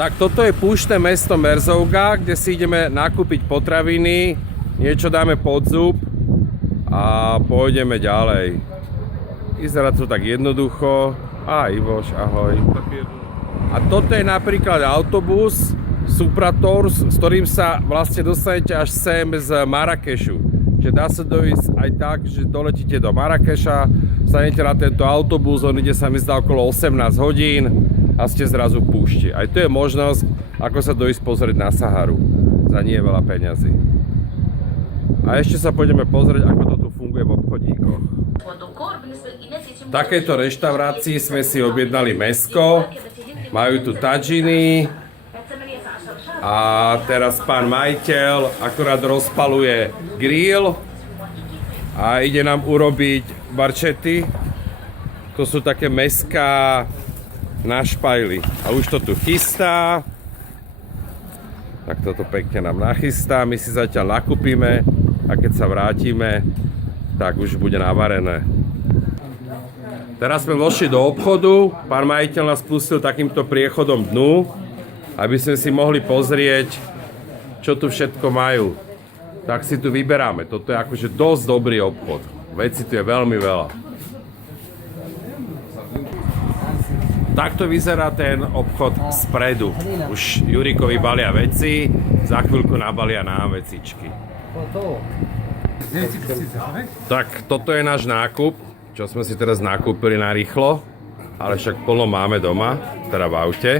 Tak toto je púštne mesto Merzouga, kde si ideme nakúpiť potraviny, niečo dáme pod zub a pôjdeme ďalej. Vyzerá to tak jednoducho. Ivoš, ahoj. A toto je napríklad autobus Supratours, s ktorým sa vlastne dostanete až sem z Marrakešu. Čiže dá sa dojsť aj tak, že doletíte do Marrakeša, stanete na tento autobus, on ide sa mi zdá okolo 18 hodín a ste zrazu v púšti. Aj to je možnosť, ako sa dojsť pozrieť na Saharu za nie veľa peňazí. A ešte sa pôjdeme pozrieť, ako to tu funguje v obchodníkoch. V takejto reštaurácii sme si objednali mäsko, majú tu tadžiny a teraz pán majiteľ akorát rozpaluje grill a ide nám urobiť barčety. To sú také mäská na špajli. A už to tu chystá. Tak toto pekne nám nachystá. My si zatiaľ nakúpime a keď sa vrátime, tak už bude navarené. Teraz sme vošli do obchodu. Pán majiteľ nás pustil takýmto priechodom dnu, aby sme si mohli pozrieť, čo tu všetko majú. Tak si tu vyberáme. Toto je akože dosť dobrý obchod. Veci tu je veľmi veľa. Takto vyzerá ten obchod spredu. Už Jurikovi balia veci, za chvíľku nabalia nám vecičky. Tak, toto je náš nákup, čo sme si teraz nakúpili na rýchlo, ale však plno máme doma, teda v aute.